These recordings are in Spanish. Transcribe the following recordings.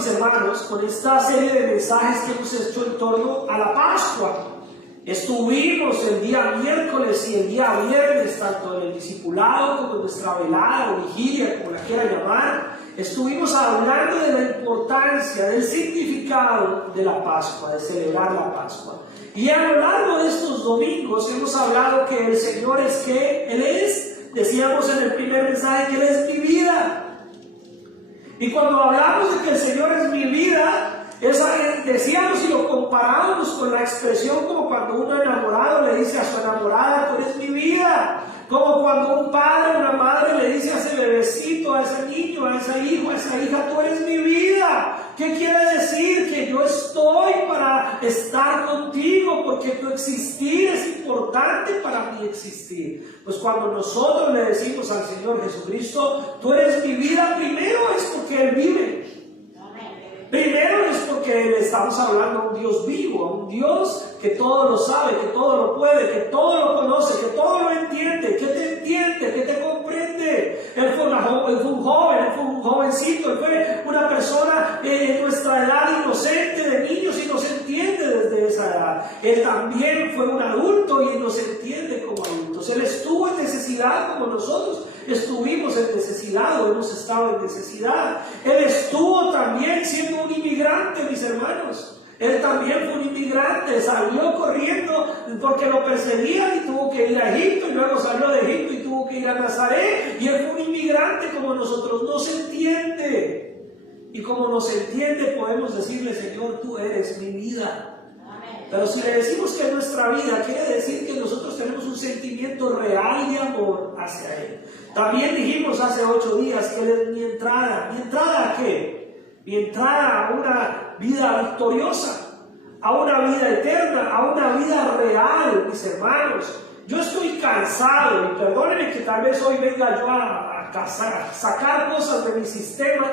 mis hermanos, con esta serie de mensajes que hemos hecho en torno a la Pascua. Estuvimos el día miércoles y el día viernes, tanto en el discipulado como en nuestra velada o vigilia, como la quiera llamar, estuvimos hablando de la importancia, del significado de la Pascua, de celebrar la Pascua. Y a lo largo de estos domingos hemos hablado que el Señor es que Él es, decíamos en el primer mensaje, que Él es mi vida. Y cuando hablamos de que el Señor es mi vida, decíamos y lo comparábamos con la expresión como cuando uno enamorado le dice a su enamorada, tú eres mi vida. Como cuando un padre o una madre le dice a ese bebecito, a ese niño, a ese hijo, a esa hija, tú eres mi vida. ¿Qué quiere decir? Que yo estoy para estar contigo, porque tu existir es importante para mi existir. Pues cuando nosotros le decimos al Señor Jesucristo, tú eres mi vida, primero es porque Él vive. Primero es porque le estamos hablando a un Dios vivo, a un Dios que todo lo sabe, que todo lo puede, que todo lo conoce, que todo lo entiende, que te comprende. Él fue un joven, él fue un jovencito, él fue una persona de nuestra edad inocente, de niños, y nos entiende desde esa edad. Él también fue un adulto y nos entiende como adultos. Él estuvo en necesidad como nosotros. Estuvimos en necesidad o hemos estado en necesidad. Él estuvo también siendo un inmigrante, mis hermanos. Él también fue un inmigrante, salió corriendo porque lo perseguían y tuvo que ir a Egipto, y luego salió de Egipto y tuvo que ir a Nazaret, y él fue un inmigrante como nosotros. Nos entiende, y como nos entiende podemos decirle, Señor, tú eres mi vida. Pero si le decimos que es nuestra vida, quiere decir que nosotros tenemos un sentimiento real de amor hacia Él. También dijimos hace 8 días que Él es mi entrada. ¿Mi entrada a qué? Mi entrada a una vida victoriosa, a una vida eterna, a una vida real, mis hermanos. Yo estoy cansado, y perdónenme que tal vez hoy venga yo a sacar cosas de mi sistema,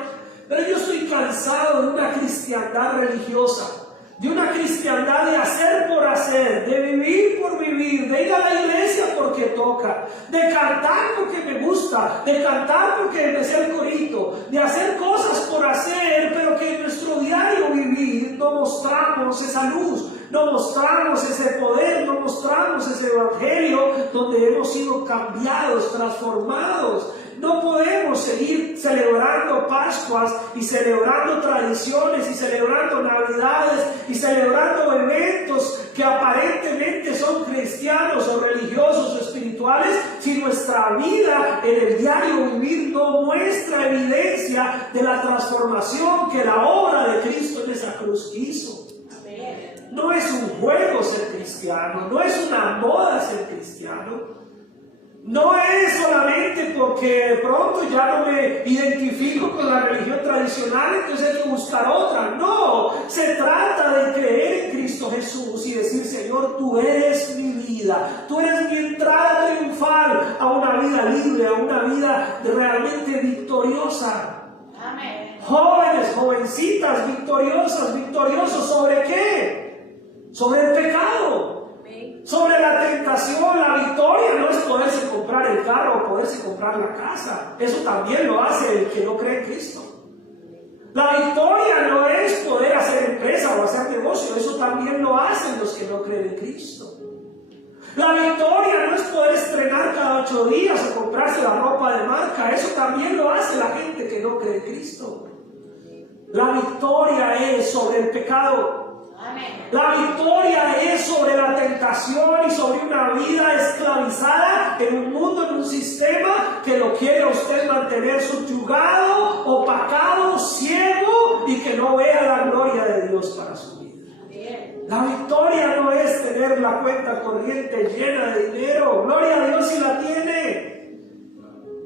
pero yo estoy cansado de una cristiandad religiosa. De una cristiandad de hacer por hacer, de vivir por vivir, de ir a la iglesia porque toca, de cantar porque me gusta, de cantar porque me sé el corito, de hacer cosas por hacer, pero que en nuestro diario vivir no mostramos esa luz, no mostramos ese poder, no mostramos ese evangelio donde hemos sido cambiados, transformados. No podemos seguir celebrando Pascuas y celebrando tradiciones y celebrando Navidades y celebrando eventos que aparentemente son cristianos o religiosos o espirituales si nuestra vida en el diario vivir no muestra evidencia de la transformación que la obra de Cristo en esa cruz hizo. No es un juego ser cristiano, no es una moda ser cristiano. No es solamente porque de pronto ya no me identifico con la religión tradicional, entonces hay que buscar otra. No, se trata de creer en Cristo Jesús y decir, Señor, tú eres mi vida, tú eres mi entrada triunfal a una vida libre, a una vida realmente victoriosa. Amén. Jóvenes, jovencitas, victoriosos, ¿sobre qué? Sobre el pecado. Sobre la tentación. La victoria no es poderse comprar el carro o poderse comprar la casa. Eso también lo hace el que no cree en Cristo. La victoria no es poder hacer empresa o hacer negocio. Eso también lo hacen los que no creen en Cristo. La victoria no es poder estrenar cada 8 días o comprarse la ropa de marca. Eso también lo hace la gente que no cree en Cristo. La victoria es sobre el pecado. La victoria es sobre la tentación y sobre una vida esclavizada en un mundo, en un sistema que lo quiere a usted mantener subyugado, opacado, ciego y que no vea la gloria de Dios para su vida. La victoria no es tener la cuenta corriente llena de dinero. Gloria a Dios si la tiene.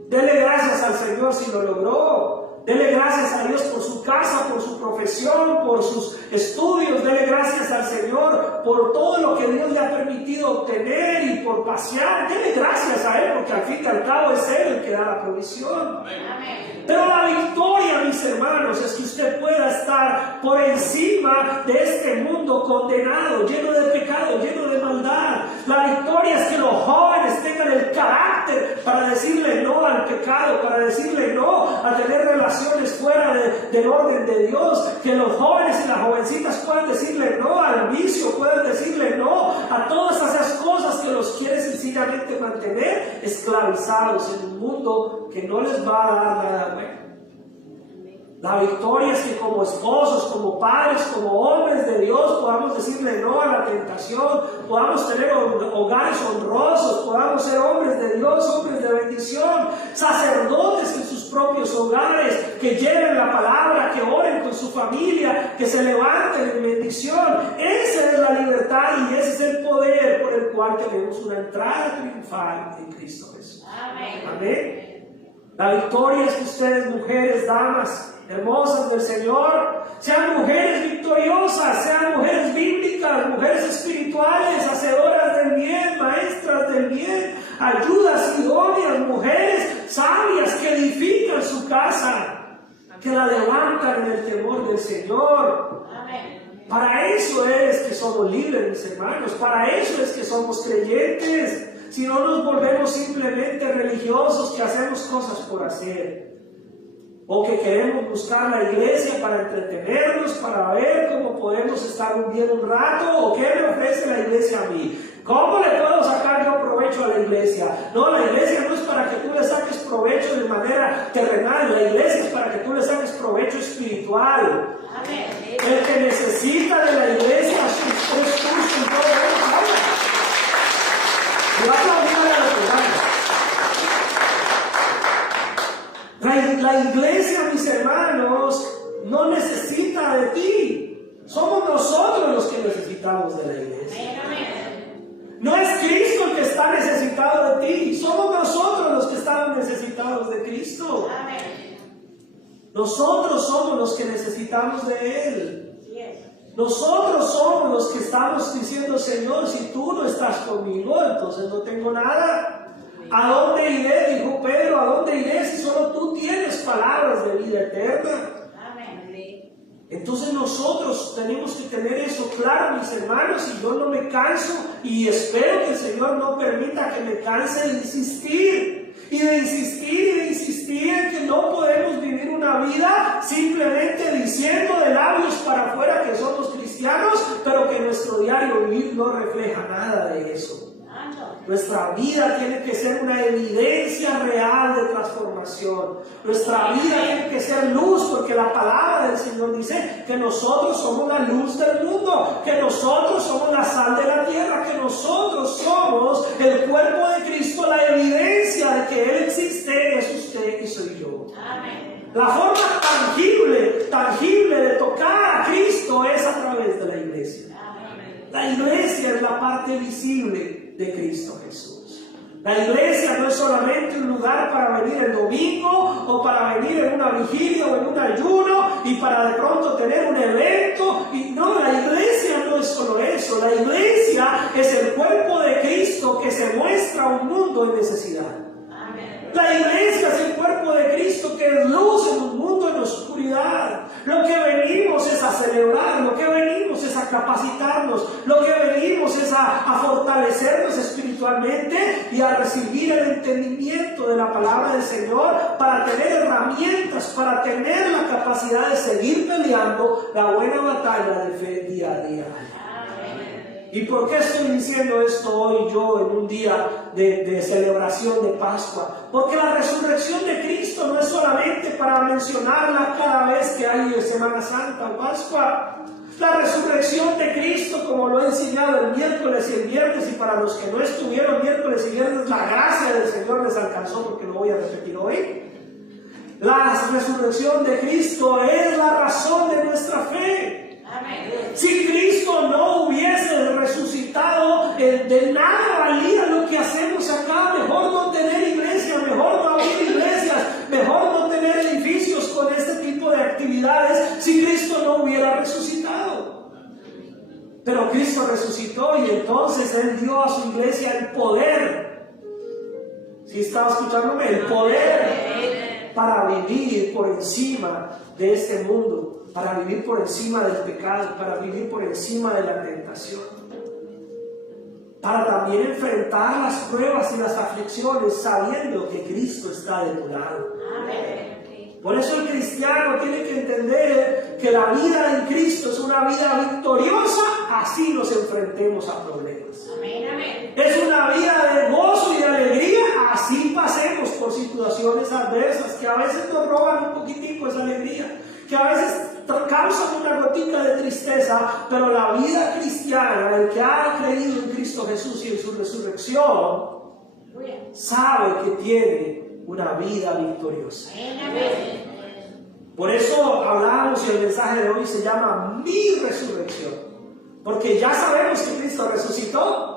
Dele gracias al Señor si lo logró. Dele gracias a Dios por su casa, por su profesión, por sus estudios. Dele gracias al Señor por todo lo que Dios le ha permitido obtener y por pasear. Dele gracias a Él porque al fin y al cabo es Él el que da la provisión. Amén. Pero la victoria, mis hermanos, es que usted pueda estar por encima de este mundo condenado, lleno de pecado, lleno de maldad. La victoria es que los jóvenes tengan el carácter para decirle no al pecado, para decirle no a tener relaciones fuera del orden de Dios, que los jóvenes y las jovencitas puedan decirle no al vicio, puedan decirle no a todas esas cosas que los quiere sencillamente mantener esclavizados en un mundo que no les va a dar nada bueno. La victoria es que como esposos, como padres, como hombres de Dios podamos decirle no a la tentación, podamos tener hogares honrosos, podamos ser hombres de Dios, hombres de bendición, sacerdotes en sus propios hogares, que lleven la palabra, que oren con su familia, que se levanten en bendición. Esa es la libertad y ese es el poder por el cual tenemos una entrada triunfal en Cristo Jesús. Amén. Amén. La victoria es que ustedes, mujeres, damas, hermosas del Señor, sean mujeres victoriosas, sean mujeres bíblicas, mujeres espirituales, hacedoras del bien, maestras del bien, ayudas idóneas, mujeres sabias que edifican su casa, que la levantan en el temor del Señor. Amén. Para eso es que somos libres, mis hermanos, para eso es que somos creyentes. Si no nos volvemos simplemente religiosos que hacemos cosas por hacer, o que queremos buscar la iglesia para entretenernos, para ver cómo podemos estar bien un rato, o qué me ofrece la iglesia a mí. ¿Cómo le puedo sacar yo provecho a la iglesia? No, la iglesia no es para que tú le saques provecho de manera terrenal, la iglesia es para que tú le saques provecho espiritual. Amén. El que necesita de la iglesia es Cristo y todo eso. La iglesia, mis hermanos, no necesita de ti. Somos nosotros los que necesitamos de la iglesia. No es Cristo el que está necesitado de ti. Somos nosotros los que estamos necesitados de Cristo. Nosotros somos los que necesitamos de Él. Nosotros somos los que estamos diciendo, Señor, si tú no estás conmigo, entonces no tengo nada. ¿A dónde iré? Dijo Pedro, ¿a dónde iré si solo tú tienes palabras de vida eterna? Amén. Entonces nosotros tenemos que tener eso claro, mis hermanos, y yo no me canso y espero que el Señor no permita que me canse de insistir. Y de insistir en que no podemos vivir una vida simplemente diciendo de labios para afuera que somos cristianos, pero que nuestro diario vivir no refleja nada de eso. Nuestra vida tiene que ser una evidencia real de transformación. Nuestra vida tiene que ser luz, porque la palabra del Señor dice que nosotros somos la luz del mundo, que nosotros somos la sal de la tierra, que nosotros somos el cuerpo de Cristo, la evidencia de que Él existe es usted y soy yo. Amén. La forma tangible de tocar a Cristo es a través de la iglesia. Amén. La iglesia es la parte visible de Cristo Jesús. La iglesia no es solamente un lugar para venir el domingo o para venir en una vigilia o en un ayuno y para de pronto tener un evento. Y no, la iglesia no es solo eso. La iglesia es el cuerpo de Cristo que se muestra a un mundo en necesidad. La iglesia es el cuerpo de Cristo que es luz en un mundo en oscuridad. Lo que venimos es a celebrar, lo que venimos es a capacitarnos, lo que venimos es a fortalecernos espiritualmente y a recibir el entendimiento de la palabra del Señor para tener herramientas, para tener la capacidad de seguir peleando la buena batalla de fe día a día. ¿Y por qué estoy diciendo esto hoy yo en un día de celebración de Pascua? Porque la resurrección de Cristo no es solamente para mencionarla cada vez que hay Semana Santa o Pascua. La resurrección de Cristo, como lo he enseñado el miércoles y el viernes, y para los que no estuvieron miércoles y viernes, la gracia del Señor les alcanzó, porque lo voy a repetir hoy. La resurrección de Cristo es la razón de nuestra fe. Si Cristo no hubiese resucitado, de nada valía lo que hacemos acá. Mejor no tener iglesia, mejor no abrir iglesias, mejor no tener edificios con este tipo de actividades si Cristo no hubiera resucitado. Pero Cristo resucitó y entonces Él dio a su iglesia el poder. ¿Sí estaba escuchándome? El poder para vivir por encima de este mundo, para vivir por encima del pecado, para vivir por encima de la tentación. para también enfrentar las pruebas y las aflicciones sabiendo que Cristo está de tu lado. Por eso el cristiano tiene que entender que la vida en Cristo es una vida victoriosa, así nos enfrentemos a problemas. Es una vida de gozo y de alegría, así pasemos por situaciones adversas que a veces nos roban un poquitico esa alegría, que a veces causan una gotica de tristeza, pero la vida cristiana, el que ha creído en Cristo Jesús y en su resurrección, sabe que tiene una vida victoriosa. Por eso hablamos y el mensaje de hoy se llama Mi Resurrección, porque ya sabemos que Cristo resucitó.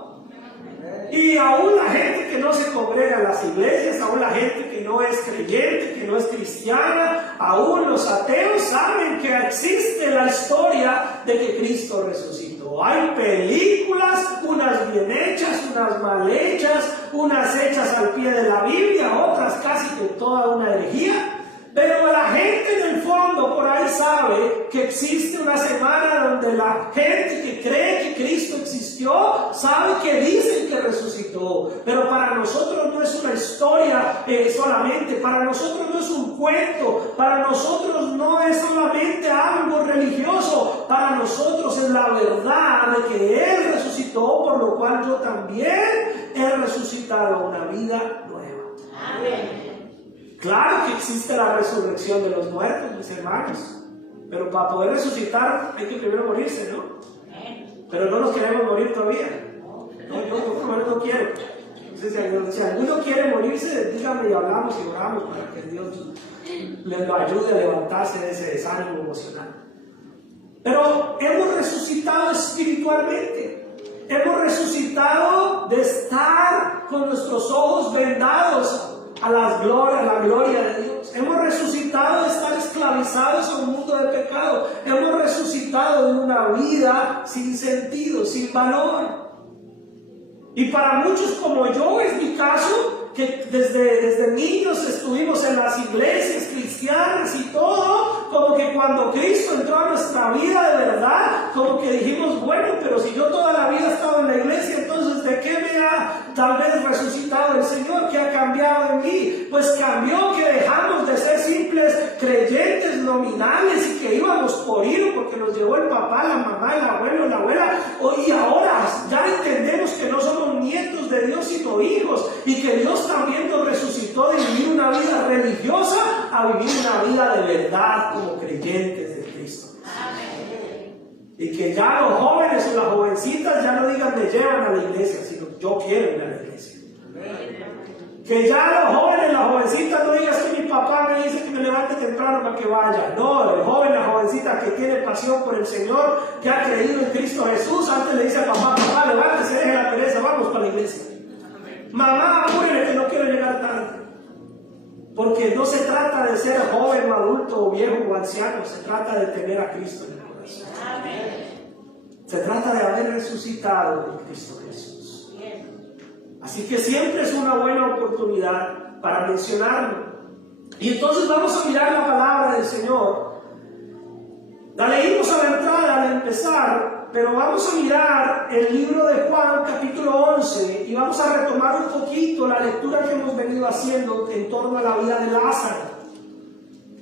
Y aún la gente que no se congrega en las iglesias, aún la gente que no es creyente, que no es cristiana, aún los ateos saben que existe la historia de que Cristo resucitó. Hay películas, unas bien hechas, unas mal hechas, unas hechas al pie de la Biblia, otras casi que toda una herejía. Pero la gente en el fondo por ahí sabe que existe una semana donde la gente que cree que Cristo existió, sabe que dicen que resucitó. Pero para nosotros no es una historia solamente, para nosotros no es un cuento, para nosotros no es solamente algo religioso, para nosotros es la verdad de que Él resucitó, por lo cual yo también he resucitado a una vida nueva. Amén. Claro que existe la resurrección de los muertos, mis hermanos, pero para poder resucitar hay que primero morirse, ¿no? Pero no nos queremos morir todavía. Yo no quiero. Entonces, si alguno quiere morirse, díganme y hablamos y oramos para que Dios les lo ayude a levantarse de ese desánimo emocional. Pero hemos resucitado espiritualmente. Hemos resucitado de estar con nuestros ojos vendados a la gloria de Dios. Hemos resucitado de estar esclavizados a un mundo de pecado. Hemos resucitado de una vida sin sentido, sin valor. Y para muchos como yo es mi caso, que desde niños estuvimos en las iglesias cristianas y todo, como que cuando Cristo entró a nuestra vida de verdad, como que dijimos, bueno, pero si yo toda la vida he estado en la iglesia, entonces ¿de qué me ha tal vez resucitado el Señor? ¿Qué ha cambiado en mí? Pues cambió que dejamos de ser simples creyentes nominales y que íbamos por ir porque nos llevó el papá, la mamá, el abuelo, la abuela, y ahora ya entendemos que no somos nietos de Dios sino hijos, y que Dios también nos resucitó de vivir una vida religiosa a vivir una vida de verdad como creyentes de Cristo. Y que ya los jóvenes o las jovencitas ya no digan me llevan a la iglesia, sino yo quiero ir a la iglesia. Que ya los jóvenes, las jovencitas no digan que mi papá me dice que me levante temprano para que vaya. No, el joven, la jovencita que tiene pasión por el Señor, que ha creído en Cristo Jesús, antes le dice a papá, papá, levántese, deje la pereza, vamos para la iglesia. Mamá, apúrele que no quiero llegar tarde. Porque no se trata de ser joven o adulto o viejo o anciano, se trata de tener a Cristo en el corazón. Se trata de haber resucitado en Cristo Jesús. Así que siempre es una buena oportunidad para mencionarlo. Y entonces vamos a mirar la palabra del Señor. La leímos a la entrada al empezar, pero vamos a mirar el libro de Juan capítulo 11 y vamos a retomar un poquito la lectura que hemos venido haciendo en torno a la vida de Lázaro.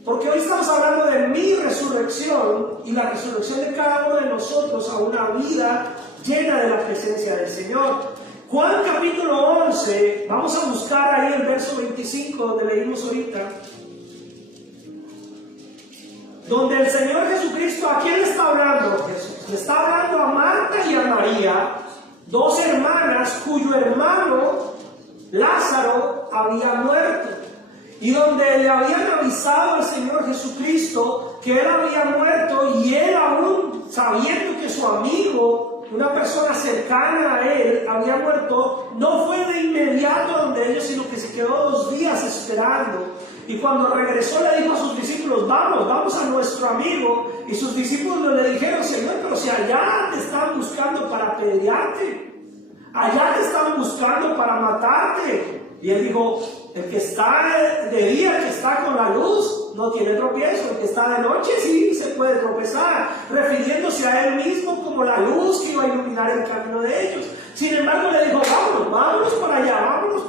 Porque hoy estamos hablando de mi resurrección y la resurrección de cada uno de nosotros a una vida llena de la presencia del Señor. Juan capítulo 11, vamos a buscar ahí el verso 25 donde leímos ahorita, donde el Señor Jesucristo, ¿a quién le está hablando? Jesús le está hablando a Marta y a María, dos hermanas cuyo hermano Lázaro había muerto, y donde le habían avisado al Señor Jesucristo que él había muerto, y él aún sabiendo que su amigo, una persona cercana a él, había muerto, no fue de inmediato donde ellos, sino que se quedó 2 días esperando. Y cuando regresó le dijo a sus discípulos, vamos a nuestro amigo. Y sus discípulos le dijeron, Señor, pero si allá te están buscando para apedrearte, allá te están buscando para matarte. Y él dijo, el que está de día, el que está con la luz, no tiene tropiezo. El que está de noche sí se puede tropezar, refiriéndose a él mismo como la luz que iba a iluminar el camino de ellos. Sin embargo, le dijo, vámonos para allá, vámonos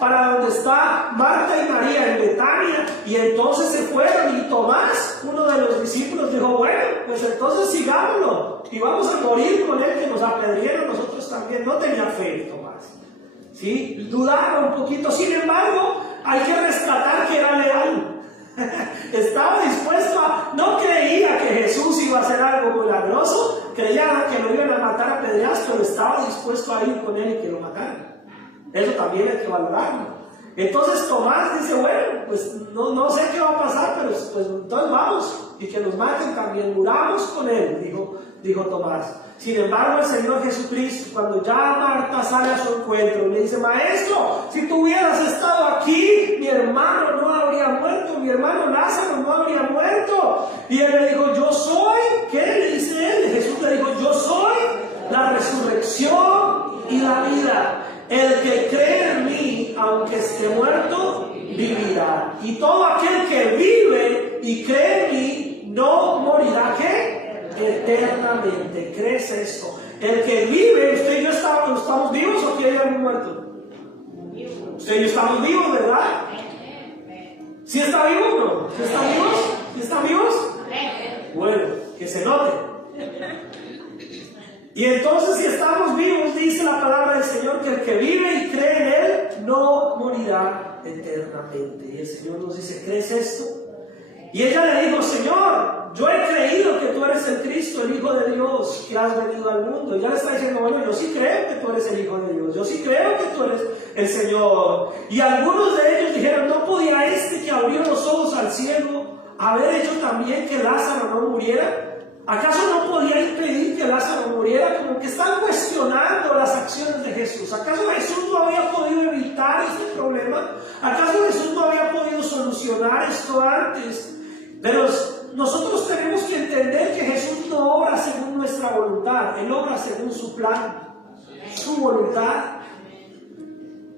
para donde está Marta y María en Betania. Y entonces se fueron, y Tomás, uno de los discípulos, dijo, bueno, pues entonces sigámoslo y vamos a morir con él, que nos apedrieron nosotros también. No tenía fe Tomás, ¿sí? Dudaba un poquito. Sin embargo, hay que rescatar que era leal. Estaba dispuesto no creía que Jesús iba a hacer algo milagroso, creía que lo iban a matar a pedreazos, pero estaba dispuesto a ir con él y que lo mataran. Eso también hay que valorarlo. Entonces Tomás dice, bueno, pues no sé qué va a pasar, pero pues entonces vamos, y que nos maten también, muramos con él, dijo Tomás. Sin embargo, el Señor Jesucristo, cuando ya Marta sale a su encuentro, le dice, maestro, si tú hubieras estado aquí, mi hermano no habría muerto, mi hermano Lázaro no habría muerto. Y él le dijo, yo soy, ¿qué le dice él? Jesús le dijo, yo soy la resurrección y la vida. El que cree en mí, aunque esté muerto, vivirá. Y todo aquel que vive y cree en mí, no morirá, ¿qué? Eternamente. ¿Crees esto? El que vive, usted y yo estamos vivos, o que hayamos muerto. Usted y yo estamos vivos, ¿verdad? ¿Sí está vivo o no? ¿Sí están vivos? ¿Sí están vivos? Bueno, que se note. Y entonces, si estamos vivos, dice la palabra del Señor, que el que vive y cree en él no morirá eternamente. Y el Señor nos dice, ¿crees esto? Y ella le dijo, Señor, yo he creído que tú eres el Cristo, el Hijo de Dios, que has venido al mundo. Y ya le está diciendo, bueno, yo sí creo que tú eres el Hijo de Dios, yo sí creo que tú eres el Señor. Y algunos de ellos dijeron, ¿no podía este que abrió los ojos al ciego haber hecho también que Lázaro no muriera? ¿Acaso no podía impedir que Lázaro muriera? Como que están cuestionando las acciones de Jesús. ¿Acaso Jesús no había podido evitar este problema? ¿Acaso Jesús no había podido solucionar esto antes? Pero nosotros tenemos que entender que Jesús no obra según nuestra voluntad, Él obra según su plan, su voluntad.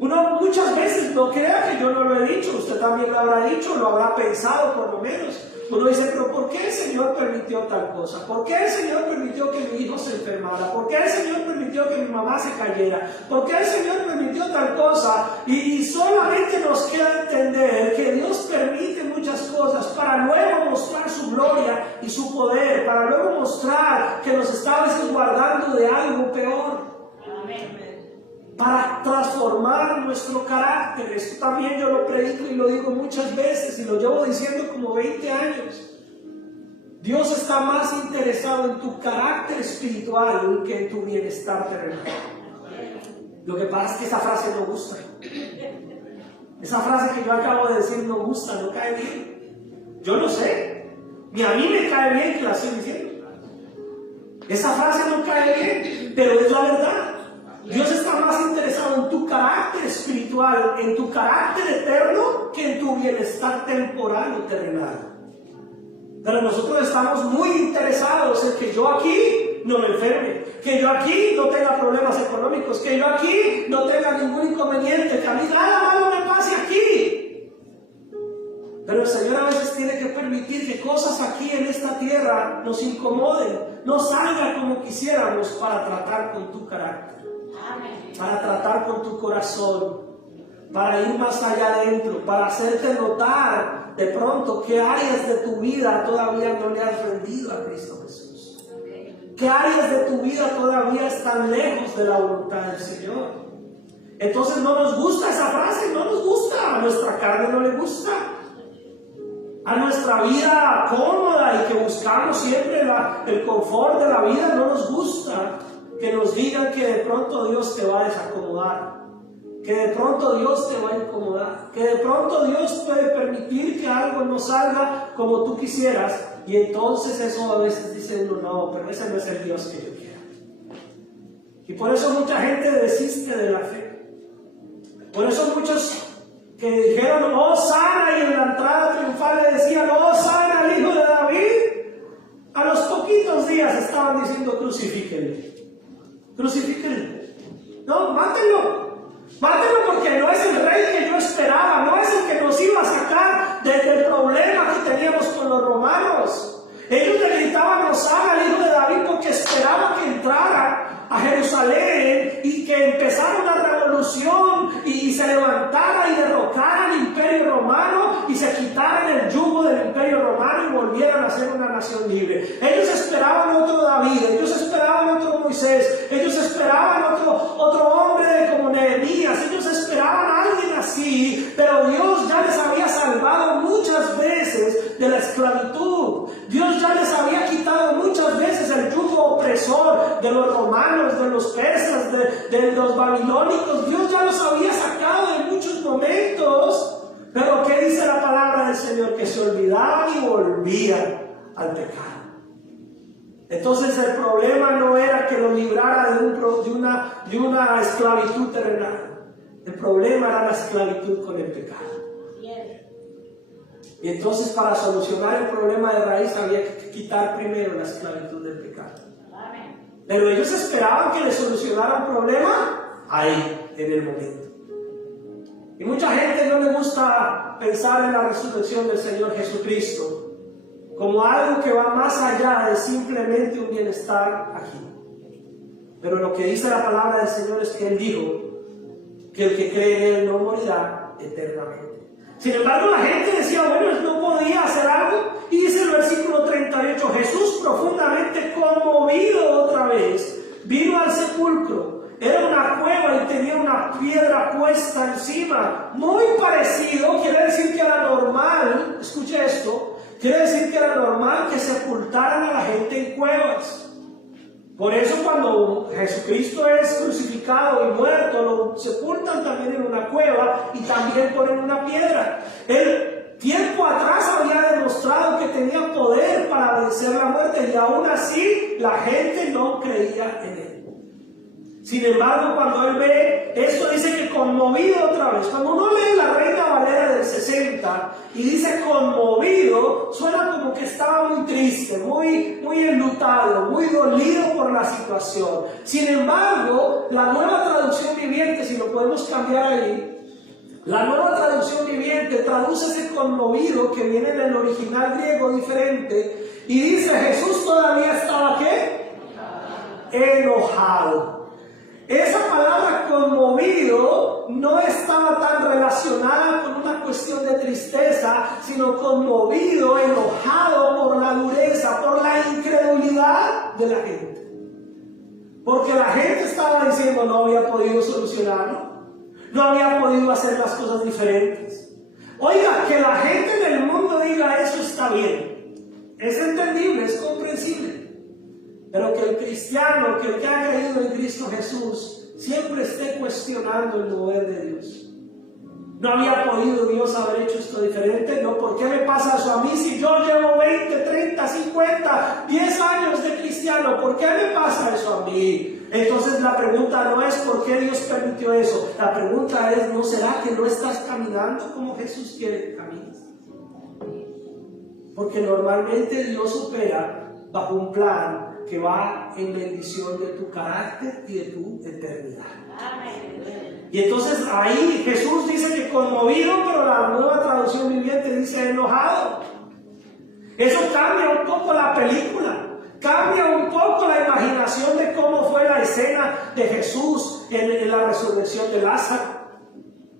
Uno muchas veces, no crea que yo no lo he dicho, usted también lo habrá dicho, lo habrá pensado por lo menos. Uno dice, pero ¿por qué el Señor permitió tal cosa? ¿Por qué el Señor permitió que mi hijo se enfermara? ¿Por qué el Señor permitió que mi mamá se cayera? ¿Por qué el Señor permitió tal cosa? Y solamente nos queda entender que Dios permite muchas cosas para luego mostrar su gloria y su poder, para luego mostrar que nos está a veces guardando de algo peor. Amén. Para transformar nuestro carácter. Esto también yo lo predico y lo digo muchas veces y lo llevo diciendo como 20 años. Dios está más interesado en tu carácter espiritual que en tu bienestar terrenal. Lo que pasa es que esa frase no gusta. Esa frase que yo acabo de decir no gusta, no cae bien. Yo no sé, ni a mí me cae bien que la estoy diciendo. Esa frase no cae bien, pero es la verdad. Dios está más interesado en tu carácter espiritual, en tu carácter eterno, que en tu bienestar temporal o terrenal. Pero nosotros estamos muy interesados en que yo aquí no me enferme, que yo aquí no tenga problemas económicos, que yo aquí no tenga ningún inconveniente, que a mí nada malo me pase aquí. Pero el Señor a veces tiene que permitir que cosas aquí en esta tierra nos incomoden, no salgan como quisiéramos para tratar con tu carácter. Para tratar con tu corazón, para ir más allá adentro, para hacerte notar de pronto qué áreas de tu vida todavía no le has rendido a Cristo Jesús, qué áreas de tu vida todavía están lejos de la voluntad del Señor. Entonces no nos gusta esa frase, no nos gusta, a nuestra carne no le gusta, a nuestra vida cómoda y que buscamos siempre el confort de la vida no nos gusta. Que nos digan que de pronto Dios te va a desacomodar, que de pronto Dios te va a incomodar, que de pronto Dios puede permitir que algo no salga como tú quisieras, y entonces eso a veces dicen, no, pero ese no es el Dios que yo quiero. Y por eso mucha gente desiste de la fe. Por eso muchos que dijeron, oh sana, y en la entrada triunfal le decían, oh sana, el hijo de David, a los poquitos días estaban diciendo, crucifíquenle. Crucifíquenlo. No, mátenlo. Mátenlo porque no es el rey que yo esperaba, no es el que nos iba a sacar del problema que teníamos con los romanos. Ellos le gritaban Hosana al hijo de David porque esperaban que entrara a Jerusalén y que empezara una revolución y se levantara y derrocara el imperio romano y se quitaran el yugo del imperio romano y volvieran a ser una nación libre. Ellos esperaban otro David, ellos esperaban otro Moisés, ellos esperaban otro hombre como Nehemías, ellos esperaban a alguien así, pero Dios ya les había salvado muchas veces de la esclavitud. Dios ya les había quitado muchas veces el yugo opresor de los romanos, de los persas, de los babilónicos. Dios ya los había sacado en muchos momentos. Pero ¿qué dice la palabra del Señor? Que se olvidaban y volvían al pecado. Entonces el problema no era que lo librara de una esclavitud terrenal. El problema era la esclavitud con el pecado. Y entonces para solucionar el problema de raíz había que quitar primero la esclavitud del pecado. Pero ellos esperaban que les solucionara un problema ahí, en el momento. Y mucha gente no le gusta pensar en la resurrección del Señor Jesucristo como algo que va más allá de simplemente un bienestar aquí. Pero lo que dice la palabra del Señor es que Él dijo que el que cree en Él no morirá eternamente. Sin embargo, la gente decía, bueno, no podía hacer algo. Y dice el versículo 38, Jesús profundamente conmovido otra vez, vino al sepulcro. Era una cueva y tenía una piedra puesta encima. Muy parecido, quiere decir que era normal, escuche esto, quiere decir que era normal que sepultaran a la gente en cuevas. Por eso cuando Jesucristo es crucificado y muerto, lo sepultan también en una cueva y también ponen una piedra. Él tiempo atrás había demostrado que tenía poder para vencer la muerte y aún así la gente no creía en él. Sin embargo, cuando él ve esto, dice que conmovido otra vez. Cuando uno lee la Reina Valera del 60 y dice conmovido, suena como que estaba muy triste, muy enlutado, muy dolido por la situación. Sin embargo, la Nueva Traducción Viviente, si lo podemos cambiar ahí, la Nueva Traducción Viviente traduce ese conmovido que viene en el original griego diferente y dice Jesús todavía estaba ¿qué? Enojado. Esa palabra conmovido no estaba tan relacionada con una cuestión de tristeza, sino conmovido, enojado por la dureza, por la incredulidad de la gente. Porque la gente estaba diciendo no había podido solucionarlo, no había podido hacer las cosas diferentes. Oiga, que la gente en el mundo diga eso está bien, es entendible, es comprensible. Pero que el cristiano, que el que ha creído en Cristo Jesús, siempre esté cuestionando el mover de Dios. ¿No había podido Dios haber hecho esto diferente? No, ¿por qué me pasa eso a mí si yo llevo 20, 30, 50, 10 años de cristiano? ¿Por qué me pasa eso a mí? Entonces la pregunta no es ¿por qué Dios permitió eso? La pregunta es ¿no será que no estás caminando como Jesús quiere que camines? Porque normalmente Dios opera bajo un plan que va en bendición de tu carácter y de tu eternidad. Y entonces ahí Jesús dice que conmovido, pero la Nueva Traducción Viviente dice enojado. Eso cambia un poco la película, cambia un poco la imaginación de cómo fue la escena de Jesús en la resurrección de Lázaro.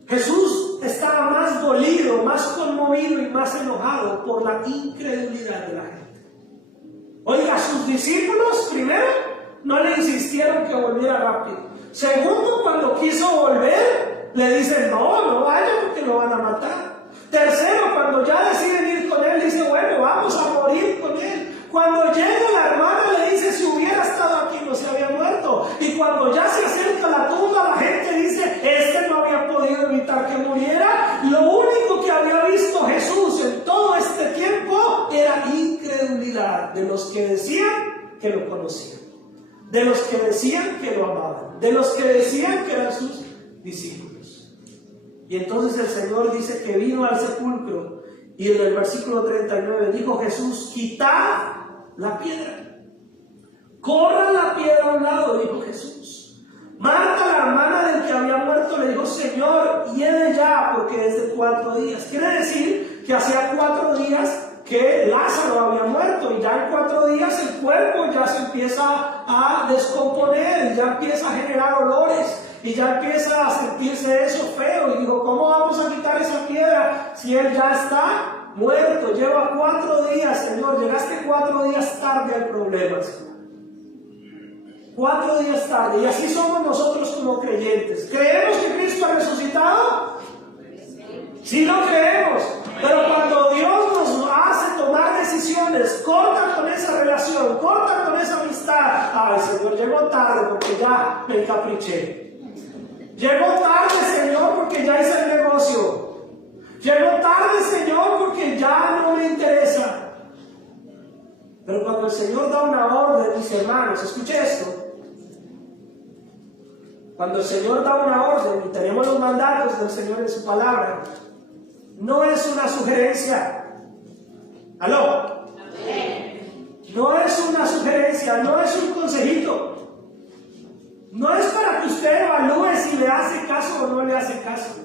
Jesús estaba más dolido, más conmovido y más enojado por la incredulidad de la gente. Oiga, sus discípulos, primero, no le insistieron que volviera rápido. Segundo, cuando quiso volver, le dicen, no vaya porque lo van a matar. Tercero, cuando ya deciden ir con él, dice, bueno, vamos a morir con él. Cuando llega la hermana, le dice, si hubiera estado aquí, no se había muerto. Y cuando ya se acerca a la tumba, la gente dice, no había podido evitar que muriera. Lo único que había visto Jesús en todo este tiempo era incredulidad de los que decían que lo conocían, de los que decían que lo amaban, de los que decían que eran sus discípulos. Y entonces el Señor dice que vino al sepulcro y en el versículo 39 dijo Jesús, quitad la piedra, corran la piedra a un lado, dijo Jesús. Marta, la hermana del que había muerto, le dijo: Señor, hiede ya, porque es de 4 días. Quiere decir que hacía 4 días que Lázaro había muerto, y ya en 4 días el cuerpo ya se empieza a descomponer, ya empieza a generar olores, y ya empieza a sentirse eso feo. Y dijo: ¿cómo vamos a quitar esa piedra si él ya está muerto? Lleva 4 días, Señor. Llegaste 4 días tarde al problema, Señor. 4 días tarde. Y así somos nosotros como creyentes. ¿Creemos que Cristo ha resucitado? Sí lo creemos. Pero cuando Dios nos hace tomar decisiones, corta con esa relación, corta con esa amistad. Ay, Señor, llegó tarde porque ya me encapriché. Llegó tarde, Señor, porque ya hice el negocio. Llegó tarde, Señor, porque ya no me interesa. Pero cuando el Señor da una orden, mis hermanos, escuche esto. Cuando el Señor da una orden, y tenemos los mandatos del Señor en su palabra, no es una sugerencia. ¿Aló? No es una sugerencia, no es un consejito. No es para que usted evalúe si le hace caso o no le hace caso.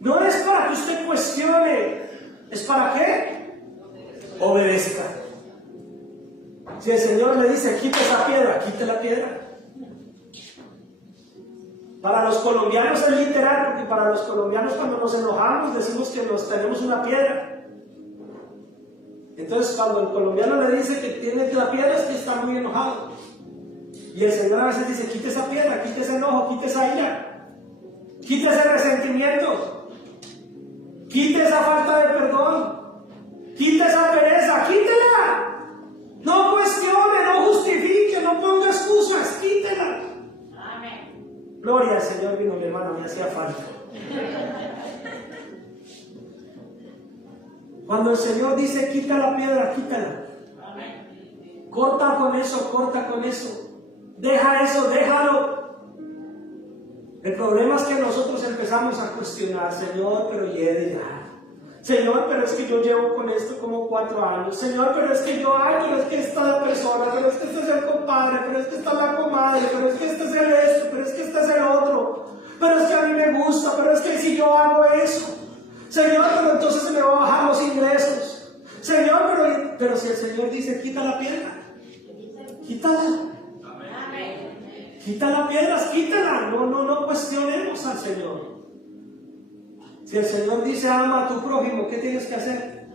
No es para que usted cuestione. ¿Es para qué? Obedezca. Si el Señor le dice: quite esa piedra, quite la piedra. Para los colombianos es literal, porque para los colombianos cuando nos enojamos decimos que nos tenemos una piedra. Entonces cuando el colombiano le dice que tiene la piedra es que está muy enojado. Y el Señor a veces dice: quite esa piedra, quite ese enojo, quite esa ira, quite ese resentimiento, quite esa falta de perdón, quite esa pereza, quítela. No cuestione, no justifique, no ponga excusas, quítela. Gloria al Señor, vino mi hermano, me hacía falta. Cuando el Señor dice: quita la piedra, quítala. Corta con eso, corta con eso. Deja eso, déjalo. El problema es que nosotros empezamos a cuestionar: Señor, pero hiede ya. Señor, pero es que yo llevo con esto como 4 años. Señor, pero es que yo, pero es que esta es la persona, pero es que este es el compadre, pero es que esta es la comadre, pero es que este es el esto, pero es que este es el otro. Pero es que a mí me gusta, pero es que si yo hago eso. Señor, pero entonces se me van a bajar los ingresos. Señor, pero si el Señor dice: quita la piedra, quítala. Quita las piedras, quítala. No cuestionemos al Señor. Si el Señor dice: ama a tu prójimo, ¿qué tienes que hacer?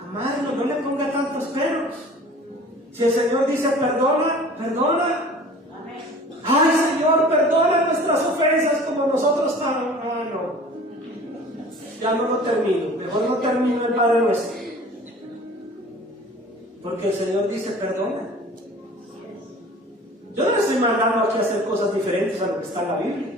Amarlo, no le ponga tantos peros. Si el Señor dice: perdona, perdona. Ay, Señor, perdona nuestras ofensas como nosotros tan. No. Ya no lo termino. Mejor no termino el Padre Nuestro. Porque el Señor dice: perdona. Yo no le estoy mandando aquí a hacer cosas diferentes a lo que está en la Biblia.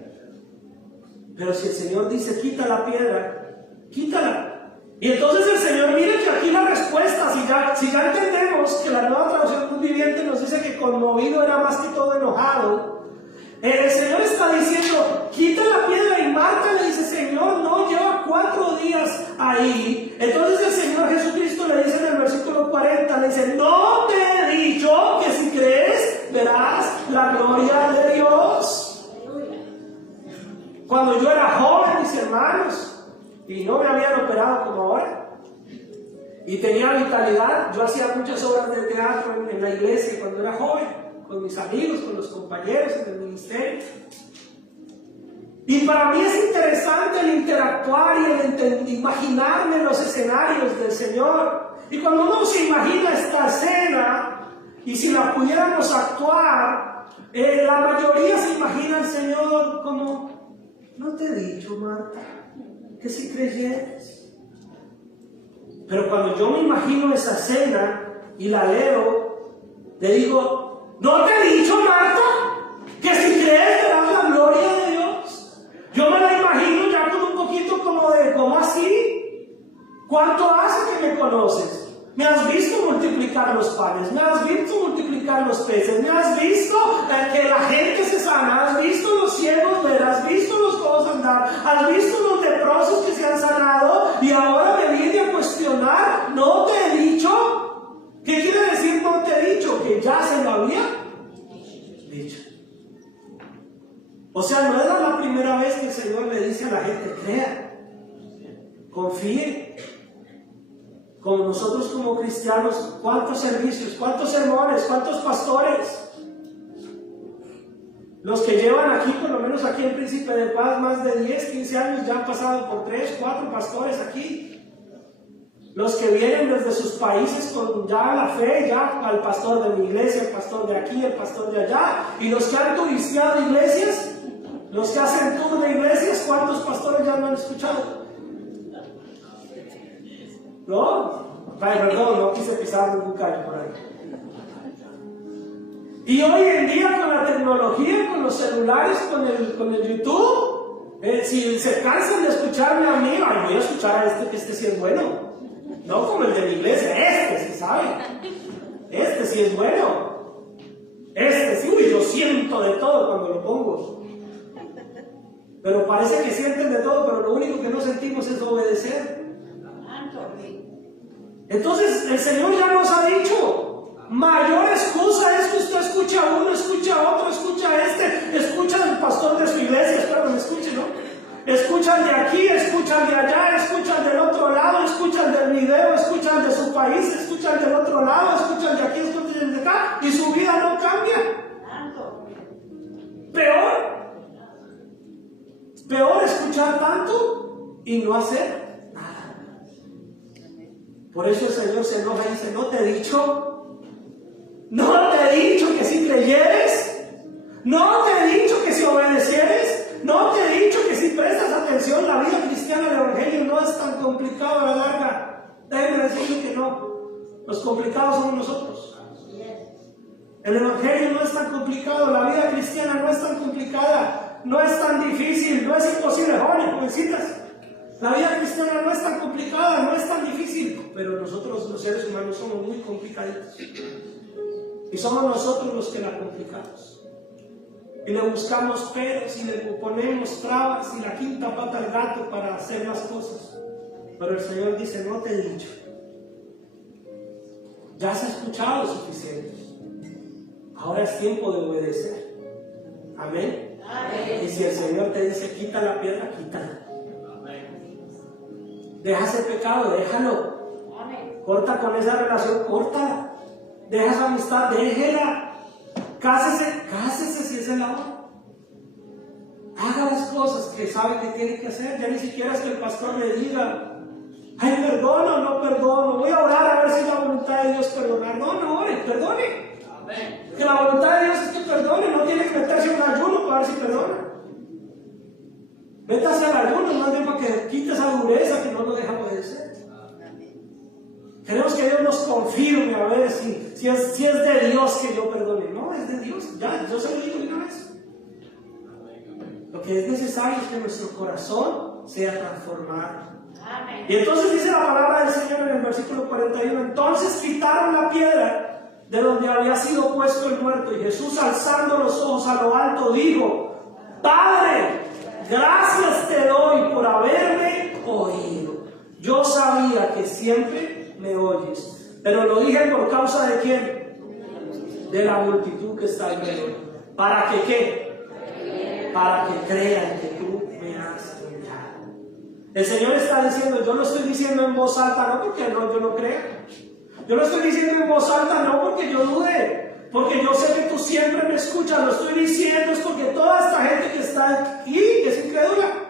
Pero si el Señor dice: quita la piedra, quítala. Y entonces el Señor, mire que aquí la respuesta, si ya entendemos que la Nueva Traducción Viviente nos dice que conmovido era más que todo enojado, el Señor está diciendo: quita la piedra. Y Marta le dice: Señor, no, lleva 4 días ahí. Entonces el Señor Jesucristo le dice en el versículo 40, le dice: no te he dicho que si crees verás la gloria de Dios. Cuando yo era joven, mis hermanos, y no me habían operado como ahora, y tenía vitalidad, yo hacía muchas obras de teatro en la iglesia cuando era joven, con mis amigos, con los compañeros en el ministerio. Y para mí es interesante el interactuar y el imaginarme los escenarios del Señor. Y cuando uno se imagina esta escena, y si la pudiéramos actuar, la mayoría se imagina al Señor como: no te he dicho, Marta, que si creyeres. Pero cuando yo me imagino esa escena y la leo, le digo: no te he dicho, Marta, que si crees verás la gloria de Dios. Yo me la imagino ya con un poquito como de: ¿cómo así? ¿Cuánto hace que me conoces? ¿Me has visto multiplicar los panes? ¿Me has visto multiplicar los peces? ¿Me has visto que la gente se sana? ¿Has visto los ciegos ver? ¿Has visto los cojos andar? ¿Has visto los leprosos que se han sanado? Y ahora me viene a cuestionar: ¿no te he dicho? ¿Qué quiere decir no te he dicho? ¿Que ya se lo había dicho. O sea, no era la primera vez que el Señor le dice a la gente: crea, confíe. Como nosotros como cristianos, ¿cuántos servicios, cuántos sermones, cuántos pastores? Los que llevan aquí, por lo menos aquí en Príncipe de Paz, más de 10, 15 años, ya han pasado por 3, 4 pastores aquí. Los que vienen desde sus países con ya la fe, ya al pastor de mi iglesia, el pastor de aquí, el pastor de allá. Y los que han turisteado iglesias, los que hacen tour de iglesias, ¿cuántos pastores ya lo han escuchado? ¿No? Ay, perdón, no quise pisar ningún callo por ahí. Y hoy en día con la tecnología, con los celulares, con el YouTube, si se cansan de escucharme a mí, ay, voy a escuchar a este, que este sí es bueno. No como el de mi iglesia, este sí sabe. Este sí es bueno. Este sí, uy, yo siento de todo cuando lo pongo. Pero parece que sienten de todo, pero lo único que no sentimos es obedecer. Entonces el Señor ya nos ha dicho: mayor excusa es que usted escucha a uno, escucha a otro, escucha a este, escucha al pastor de su iglesia, espero que me escuche, ¿no? Escuchan de aquí, escuchan de allá, escuchan del otro lado, escuchan del video, escuchan de su país, escuchan del otro lado, escuchan de aquí, escuchan de acá, y su vida no cambia. Peor escuchar tanto y no hacer nada. Por eso el Señor se enoja y dice: ¿no te he dicho? ¿No te he dicho que si creyeres? ¿No te he dicho que si obedecieres? ¿No te he dicho que si prestas atención? La vida cristiana del Evangelio no es tan complicada a la larga. Déjenme decirle que no. Los complicados somos nosotros. El Evangelio no es tan complicado. La vida cristiana no es tan complicada. No es tan difícil. No es imposible. Jóvenes, jovencitas, la vida cristiana no es tan complicada, no es tan difícil. Pero nosotros los seres humanos somos muy complicaditos. Y somos nosotros los que la complicamos. Y le buscamos peros y le ponemos trabas y la quinta pata al gato para hacer las cosas. Pero el Señor dice: no te he dicho. Ya has escuchado suficiente. Ahora es tiempo de obedecer. Amén. Amén. Y si el Señor te dice: quita la piedra, quítala. Amén. Deja ese pecado, déjalo. Amén. Corta con esa relación, córtala. Deja esa amistad, déjela. Cásese si es el amor. Haga las cosas que sabe que tiene que hacer. Ya ni siquiera es que el pastor le diga: ay, perdono o no perdono, voy a orar a ver si la voluntad de Dios es perdonar. No ore, perdone. Amén. Que la voluntad de Dios es que perdone. No tiene que meterse en un ayuno para ver si perdona. Métase al ayuno más bien para que quite esa dureza que no lo deja obedecer. Queremos que Dios nos confirme a ver si es de Dios que yo perdone. No, es de Dios. Ya, yo se lo digo de una vez. Lo que es necesario es que nuestro corazón sea transformado. Amén. Y entonces dice la palabra del Señor en el versículo 41: entonces quitaron la piedra de donde había sido puesto el muerto. Y Jesús, alzando los ojos a lo alto, dijo: Padre, gracias te doy por haberme oído. Yo sabía que siempre me oyes, pero lo dije por causa de ¿quién? De la multitud que está alrededor. ¿Para que qué? Para que crean que tú me has enviado. El Señor está diciendo: yo lo estoy diciendo en voz alta, no porque yo no crea. Yo lo estoy diciendo en voz alta, no porque yo dude, porque yo sé que tú siempre me escuchas. Lo estoy diciendo es porque toda esta gente que está aquí es incrédula.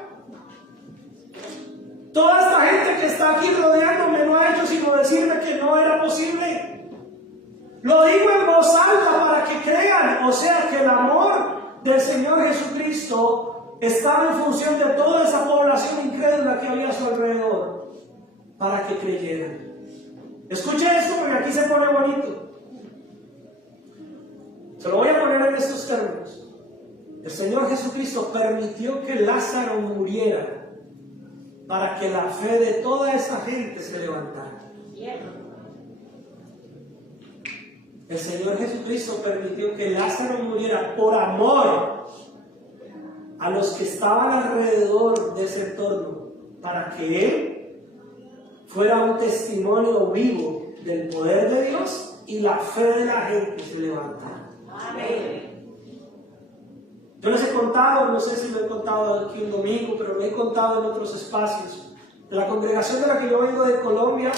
Toda esta gente que está aquí rodeándome no ha hecho sino decirme que no era posible. Lo digo en voz alta para que crean. O sea que el amor del Señor Jesucristo estaba en función de toda esa población incrédula que había a su alrededor, para que creyeran. Escuche esto porque aquí se pone bonito. Se lo voy a poner en estos términos. El Señor Jesucristo permitió que Lázaro muriera para que la fe de toda esa gente se levantara. El Señor Jesucristo permitió que Lázaro muriera por amor a los que estaban alrededor de ese entorno, para que Él fuera un testimonio vivo del poder de Dios y la fe de la gente se levantara. Amén. Yo les he contado, no sé si lo he contado aquí un domingo, pero lo he contado en otros espacios. En la congregación de la que yo vengo de Colombia,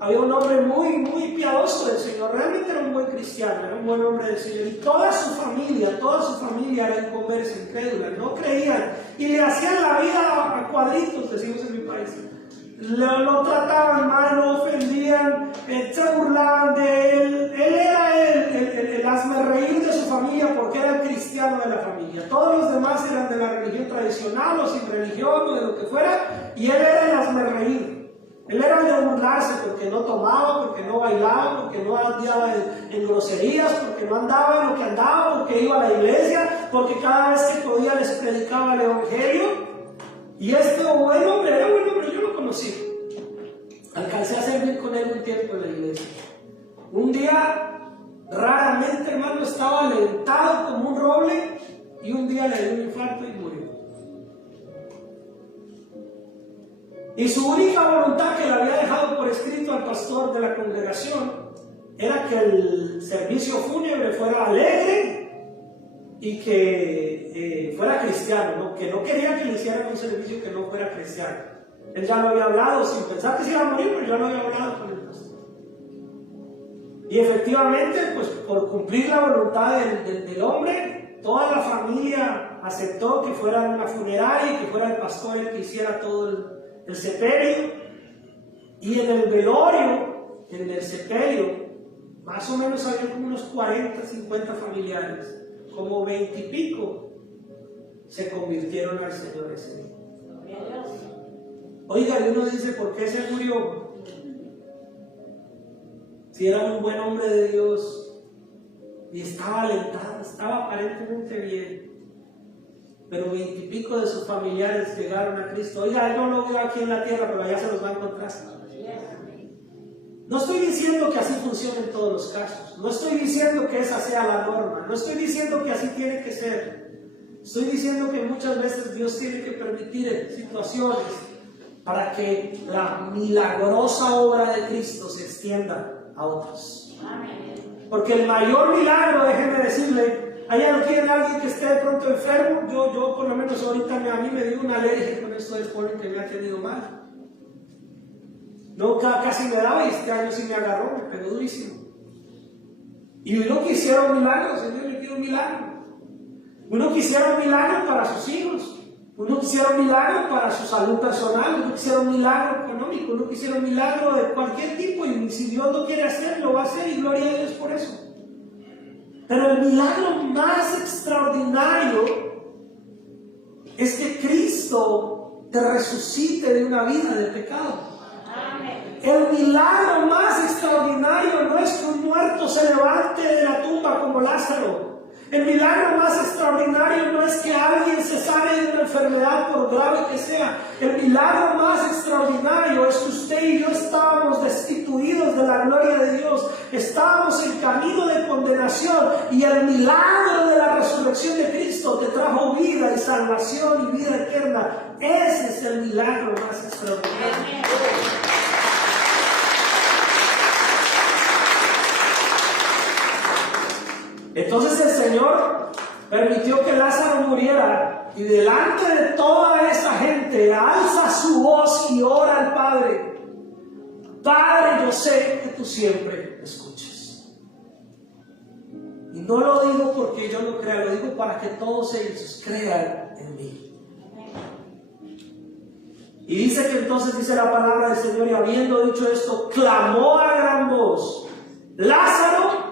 había un hombre muy piadoso del Señor. Realmente era un buen cristiano, era un buen hombre del Señor. Y toda su familia era inconversa, incrédula, no creían. Y le hacían la vida a cuadritos, decimos en mi país. Lo trataban mal, lo ofendían, se burlaban de él. Él era el hazmerreír de su familia porque era el cristiano de la familia. Todos los demás eran de la religión tradicional o sin religión o de lo que fuera, y él era el hazmerreír. Él era el de burlarse porque no tomaba, porque no bailaba, porque no andaba en groserías, porque no andaba en lo que andaba, porque iba a la iglesia, porque cada vez que podía les predicaba el evangelio. Y este buen hombre, era buen hombre, yo lo conocí. Alcancé a servir con él un tiempo en la iglesia. Un día, raramente, hermano, estaba alentado como un roble, y un día le dio un infarto y murió. Y su única voluntad, que le había dejado por escrito al pastor de la congregación, era que el servicio fúnebre fuera alegre y que fuera cristiano, ¿no? Que no quería que le hicieran un servicio que no fuera cristiano. Él ya lo había hablado, sin pensar que se iba a morir, pero ya lo había hablado con el pastor. Y efectivamente, pues por cumplir la voluntad del hombre, toda la familia aceptó que fuera una funeraria y que fuera el pastor el que hiciera todo el sepelio. Y en el velorio, en el sepelio, más o menos había como unos 40, 50 familiares. Como 20 y pico se convirtieron al Señor ese día. Oiga, y uno dice, ¿por qué se murió? Si era un buen hombre de Dios y estaba alentado, estaba aparentemente bien, pero 20 y pico de sus familiares llegaron a Cristo. Oiga, yo lo veo aquí en la tierra, pero allá se los va a encontrar. No estoy diciendo que así funcione en todos los casos. No estoy diciendo que esa sea la norma. No estoy diciendo que así tiene que ser. Estoy diciendo que muchas veces Dios tiene que permitir situaciones para que la milagrosa obra de Cristo se extienda a otros. Porque el mayor milagro, déjenme decirle, allá no tiene alguien que esté de pronto enfermo. Yo por lo menos ahorita a mí me dio una alergia con esto del polen que me ha tenido mal. No, casi me daba, y este año sí me agarró, me pegó durísimo. Y uno quisiera un milagro, Señor, yo quiero un milagro. Uno quisiera un milagro para sus hijos, uno quisiera un milagro para su salud personal, uno quisiera un milagro económico, uno quisiera un milagro de cualquier tipo, y si Dios lo quiere hacer, lo va a hacer, y gloria a Dios por eso. Pero el milagro más extraordinario es que Cristo te resucite de una vida de pecado. El milagro más extraordinario no es que un muerto se levante de la tumba como Lázaro. El milagro más extraordinario no es que alguien se sane de una enfermedad, por grave que sea. El milagro más extraordinario es que usted y yo estábamos destituidos de la gloria de Dios. Estábamos en camino de condenación, y el milagro de la resurrección de Cristo te trajo vida y salvación y vida eterna. Ese es el milagro más extraordinario. Entonces el Señor permitió que Lázaro muriera, y delante de toda esa gente alza su voz y ora al Padre: Padre, yo sé que tú siempre escuchas. Y no lo digo porque yo lo crea, lo digo para que todos ellos crean en mí. Y dice que entonces, dice la palabra del Señor, y habiendo dicho esto, clamó a gran voz: Lázaro,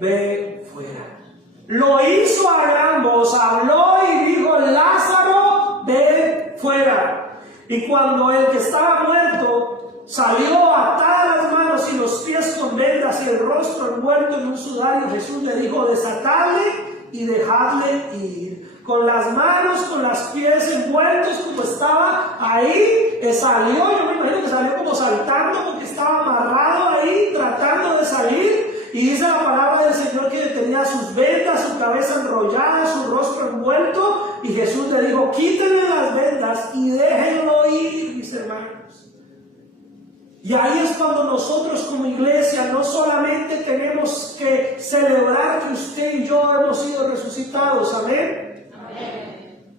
ve fuera. Lo hizo a gran voz, habló y dijo: Lázaro, ve fuera. Y cuando el que estaba muerto salió atada las manos y los pies con vendas y el rostro envuelto en un sudario, Jesús le dijo: desatadle y dejadle ir. Con las manos, con los pies envueltos como estaba ahí, salió. Yo me imagino que salió como saltando porque estaba amarrado ahí tratando de salir. Y dice la palabra del Señor que tenía sus vendas, su cabeza enrollada, su rostro envuelto. Y Jesús le dijo: quítenle las vendas y déjenlo ir, mis hermanos. Y ahí es cuando nosotros como iglesia no solamente tenemos que celebrar que usted y yo hemos sido resucitados, amén,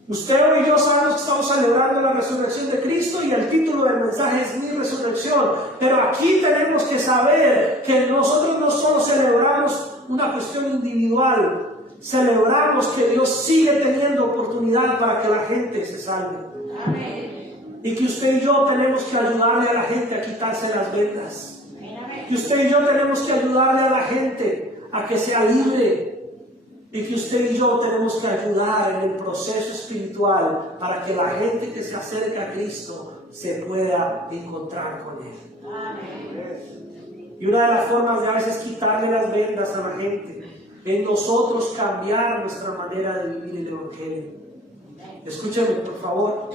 Usted y yo sabemos que estamos celebrando la resurrección de Cristo y el título del mensaje es Mi Resurrección. Pero aquí tenemos que saber que nosotros no solo celebramos una cuestión individual, celebramos que Dios sigue teniendo oportunidad para que la gente se salve. Amén. Y que usted y yo tenemos que ayudarle a la gente a quitarse las vendas. Amén. Que usted y yo tenemos que ayudarle a la gente a que sea libre. Y que usted y yo tenemos que ayudar en el proceso espiritual para que la gente que se acerque a Cristo se pueda encontrar con Él. Amén. Y una de las formas de a veces quitarle las vendas a la gente es nosotros cambiar nuestra manera de vivir el Evangelio. Escúcheme, por favor.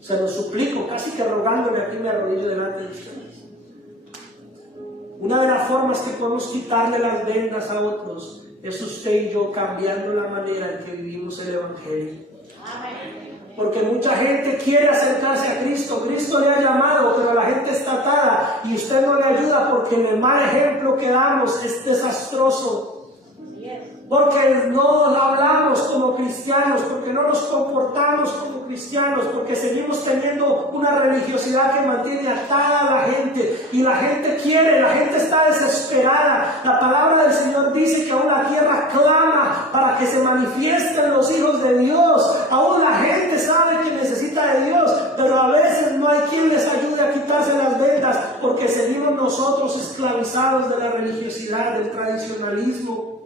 Se lo suplico, casi que rogándole, aquí me arrodillo delante de ustedes. Una de las formas que podemos quitarle las vendas a otros es usted y yo cambiando la manera en que vivimos el Evangelio. Porque mucha gente quiere acercarse a Cristo. Cristo le ha llamado, pero la gente está atada y usted no le ayuda porque el mal ejemplo que damos es desastroso. Porque no hablamos como cristianos, porque no nos comportamos como cristianos, porque seguimos teniendo una religiosidad que mantiene atada a la gente. Y la gente quiere, la gente está desesperada. La palabra del Señor dice que aún la tierra clama para que se manifiesten los hijos de Dios. Aún la gente sabe que necesita de Dios, pero a veces no hay quien les ayude a quitarse las vendas, porque seguimos nosotros esclavizados de la religiosidad, del tradicionalismo.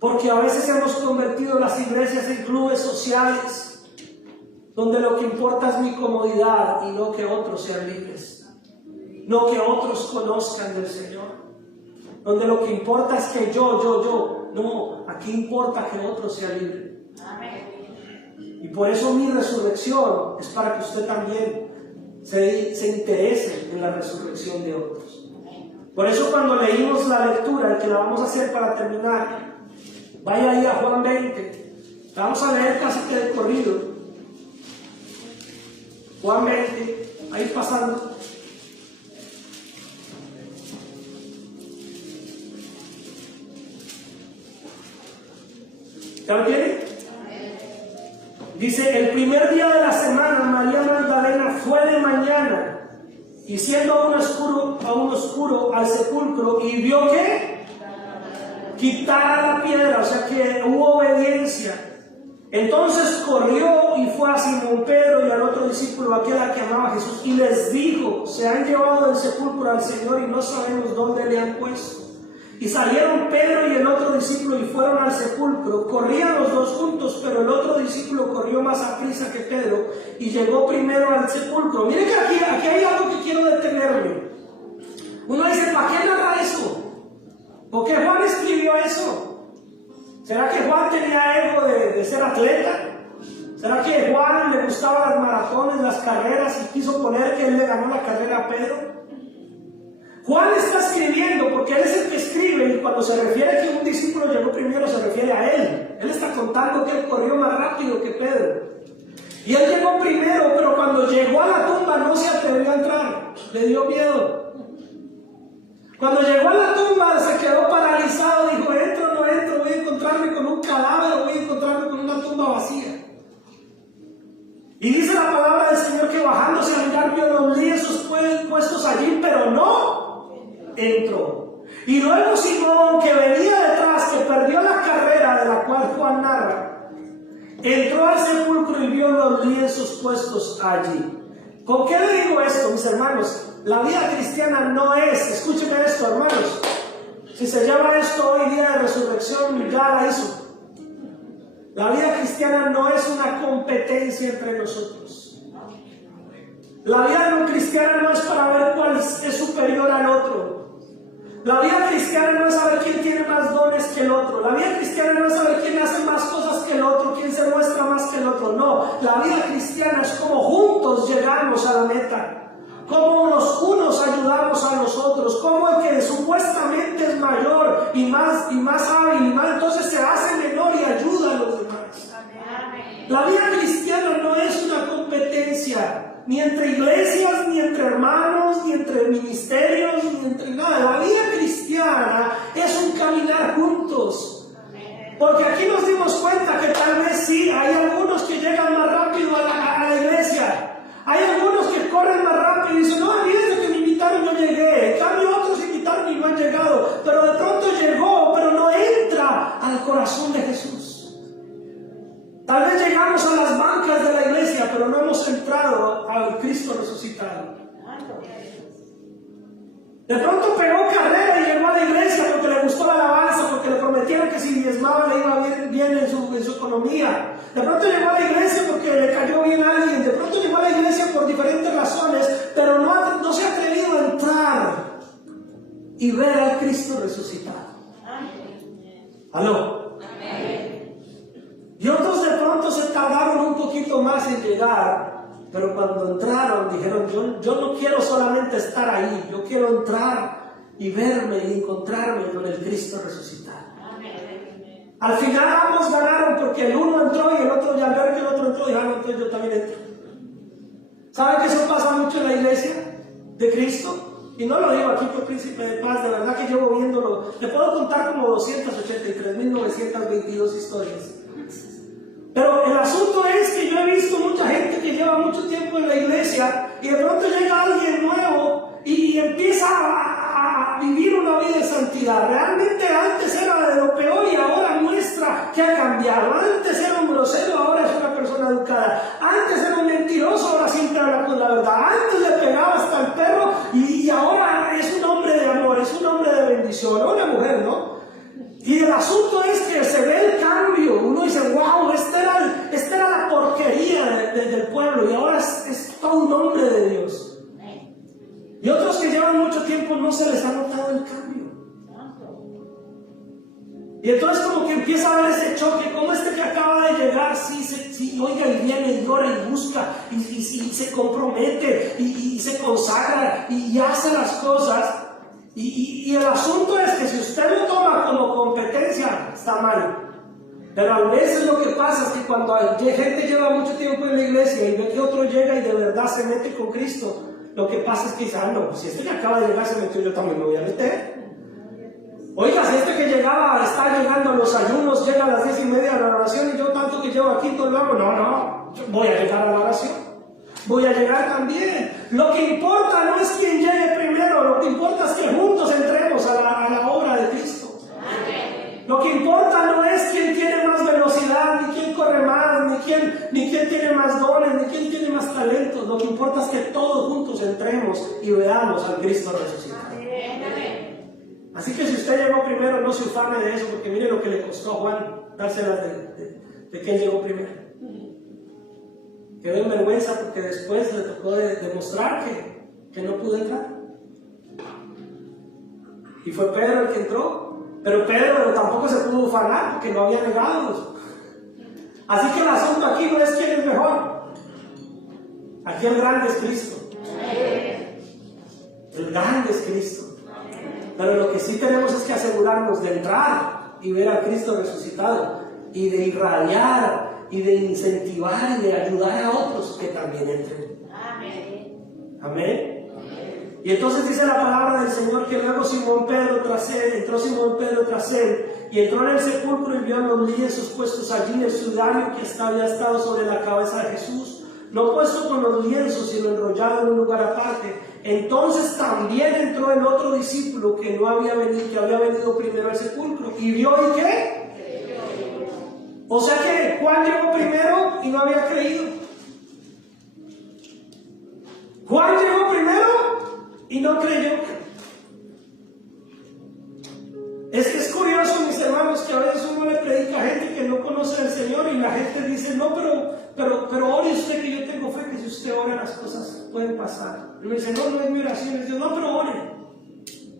Porque a veces hemos convertido las iglesias en clubes sociales, donde lo que importa es mi comodidad y no que otros sean libres, no que otros conozcan del Señor, donde lo que importa es que yo, no, aquí importa que otros sean libres. Y por eso mi resurrección es para que usted también se interese en la resurrección de otros. Por eso cuando leímos la lectura, que la vamos a hacer para terminar, vaya ahí a Juan 20, vamos a leer casi que de corrido. Juan 20, ahí pasando. ¿Ya lo tiene? Dice, el primer día de la semana María Magdalena fue de mañana y siendo aún oscuro al sepulcro y vio que quitar la piedra, o sea que hubo obediencia. Entonces corrió y fue a Simón Pedro y al otro discípulo, aquel a que amaba a Jesús, y les dijo, se han llevado del sepulcro al Señor y no sabemos dónde le han puesto. Y salieron Pedro y el otro discípulo y fueron al sepulcro. Corrían los dos juntos, pero el otro discípulo corrió más aprisa que Pedro y llegó primero al sepulcro. Miren que aquí hay algo que quiero detenerme. Uno dice, ¿para qué narra eso? ¿Por qué Juan escribió eso? ¿Será que Juan tenía ego de ser atleta? ¿Será que Juan le gustaban las maratones, las carreras y quiso poner que él le ganó la carrera a Pedro? Juan está escribiendo porque él es el que escribe y cuando se refiere a que un discípulo llegó primero se refiere a él. Él está contando que él corrió más rápido que Pedro. Y él llegó primero, pero cuando llegó a la tumba no se atrevió a entrar, le dio miedo. Cuando llegó a la tumba se quedó paralizado, dijo, entro, no entro, voy a encontrarme con un cadáver o voy a encontrarme con una tumba vacía. Y dice la palabra del Señor que bajándose a mirar vio los lienzos puestos allí, pero no entró. Y luego Simón, que venía detrás, que perdió la carrera de la cual Juan narra, entró al sepulcro y vio los lienzos puestos allí. ¿Con qué le digo esto, mis hermanos? La vida cristiana no es, escúchenme esto, hermanos, si se llama esto hoy día de resurrección, ya la hizo. La vida cristiana no es una competencia entre nosotros. La vida de un cristiano no es para ver cuál es superior al otro. La vida cristiana no es saber quién tiene más dones que el otro. La vida cristiana no es saber quién hace más cosas que el otro, quién se muestra más que el otro. No, la vida cristiana es como juntos llegamos a la meta. Como los unos ayudamos a los otros, como el que supuestamente es mayor y más hábil y más, entonces se hace menor y ayuda a los demás. La vida cristiana no es una competencia, ni entre iglesias, ni entre hermanos, ni entre ministerios, ni entre nada. La vida cristiana es un caminar juntos. Porque aquí nos dimos cuenta que tal vez sí, hay algunos que llegan más rápido a la iglesia. Hay algunos que corren más rápido y dicen, no, a mí desde que me invitaron yo llegué. En cambio otros invitaron y no han llegado. Pero de pronto llegó, pero no entra al corazón de Jesús. Tal vez llegamos a las bancas de la iglesia, pero no hemos entrado al Cristo resucitado. De pronto pegó carrera y llegó a la iglesia porque le gustó la alabanza, porque le prometieron que si diezmaba le iba bien en su economía. De pronto llegó a la iglesia porque le cayó bien a alguien. De pronto llegó a la iglesia por diferentes razones, pero no se ha atrevido a entrar y ver al Cristo resucitado. ¿Aló? Y otros de pronto se tardaron un poquito más en llegar, pero cuando entraron dijeron, yo no quiero solamente estar ahí, yo quiero entrar y verme y encontrarme con el Cristo resucitado. Al final ambos ganaron porque el uno entró y el otro, ya al ver que el otro entró, dijeron, entonces yo también entro. ¿Saben que eso pasa mucho en la iglesia de Cristo? Y no lo digo aquí por príncipe de paz, de verdad que llevo viéndolo. Le puedo contar como 283.922 historias. Pero el asunto es que yo he visto mucha gente que lleva mucho tiempo en la iglesia y de pronto llega alguien nuevo y empieza a vivir una vida de santidad. Realmente antes era de lo peor y ahora muestra que ha cambiado. Antes era un grosero, ahora es una persona educada. Antes era un mentiroso, ahora siempre habla con la verdad. Antes le pegaba hasta el perro y ahora es un hombre de amor, es un hombre de bendición, no una mujer, ¿no? Y el asunto es que se ve el cambio. Uno dice, wow, esta era la porquería del pueblo y ahora es todo un hombre de Dios. Y otros que llevan mucho tiempo no se les ha notado el cambio. Y entonces como que empieza a haber ese choque, como este que acaba de llegar, sí, oiga, y viene y llora y busca y se compromete y se consagra y hace las cosas. Y el asunto es que si usted lo toma como competencia, está mal. Pero a veces lo que pasa es que cuando gente lleva mucho tiempo en la iglesia y ve que otro llega y de verdad se mete con Cristo, lo que pasa es que dice, no, si este que acaba de llegar se metió, yo también me voy a meter. Oiga, si este que llegaba está llegando a los ayunos, llega a las 10:30 a la oración y yo tanto que llevo aquí todo lo hago, no, yo voy a llegar a la oración. Voy a llegar también. Lo que importa no es quién llegue primero, lo que importa es que juntos entremos a la obra de Cristo. Amén. Lo que importa no es quién tiene más velocidad, ni quién corre más, ni quién tiene más dones, ni quién tiene más talentos. Lo que importa es que todos juntos entremos y veamos al Cristo resucitado. Amén. Así que si usted llegó primero, no se ufane de eso, porque mire lo que le costó a Juan dárselas de que él llegó primero. Quedó en vergüenza porque después le tocó demostrar que no pudo entrar. Y fue Pedro el que entró, pero Pedro tampoco se pudo ufanar porque no había negado. Así que el asunto aquí no es quién es mejor. Aquí el grande es Cristo. El grande es Cristo. Pero lo que sí tenemos es que asegurarnos de entrar y ver a Cristo resucitado y de irradiar y de incentivar y de ayudar a otros que también entren. Amén. Amén. Y entonces dice la palabra del Señor que luego entró Simón Pedro tras él y entró en el sepulcro y vio los lienzos puestos allí, el sudario que había estado sobre la cabeza de Jesús, no puesto con los lienzos sino enrollado en un lugar aparte. Entonces también entró el otro discípulo que había venido primero al sepulcro y vio y ¿qué? O sea que Juan llegó primero y no había creído. Juan llegó primero y no creyó. Es curioso, mis hermanos, que a veces uno le predica a gente que no conoce al Señor y la gente dice, no, pero ore usted que yo tengo fe que si usted ora las cosas pueden pasar. Y me dice, no es mi oración. Y yo, no, pero ore.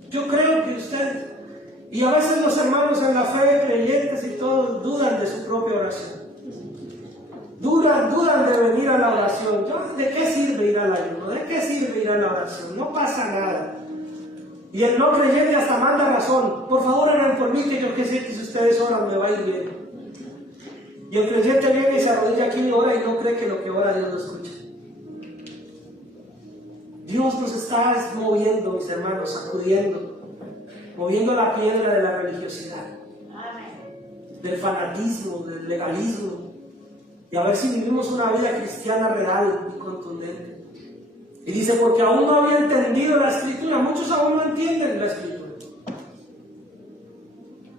Yo creo que usted... Y a veces los hermanos en la fe, creyentes y todos, dudan de su propia oración. Dudan de venir a la oración. ¿De qué sirve ir al ayuno? ¿De qué sirve ir a la oración? No pasa nada. Y el no creyente hasta manda razón. Por favor, oren por mí, que yo que sé que si ustedes oran me va a ir bien. Y el creyente viene y se arrodilla aquí y ora y no cree que lo que ora Dios lo escucha. Dios nos está moviendo, mis hermanos, sacudiendo. Moviendo la piedra de la religiosidad, del fanatismo, del legalismo, y a ver si vivimos una vida cristiana real y contundente. Y dice, porque aún no había entendido la Escritura, muchos aún no entienden la Escritura,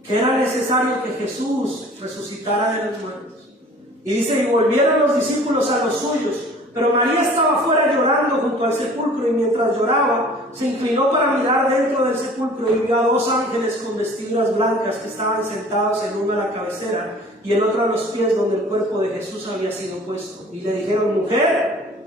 que era necesario que Jesús resucitara de los muertos. Y dice, y volvieron los discípulos a los suyos, pero María estaba fuera llorando junto al sepulcro, y mientras lloraba, se inclinó para mirar dentro del sepulcro y vio a 2 ángeles con vestiduras blancas que estaban sentados, en uno a la cabecera y el otro a los pies donde el cuerpo de Jesús había sido puesto. Y le dijeron, mujer,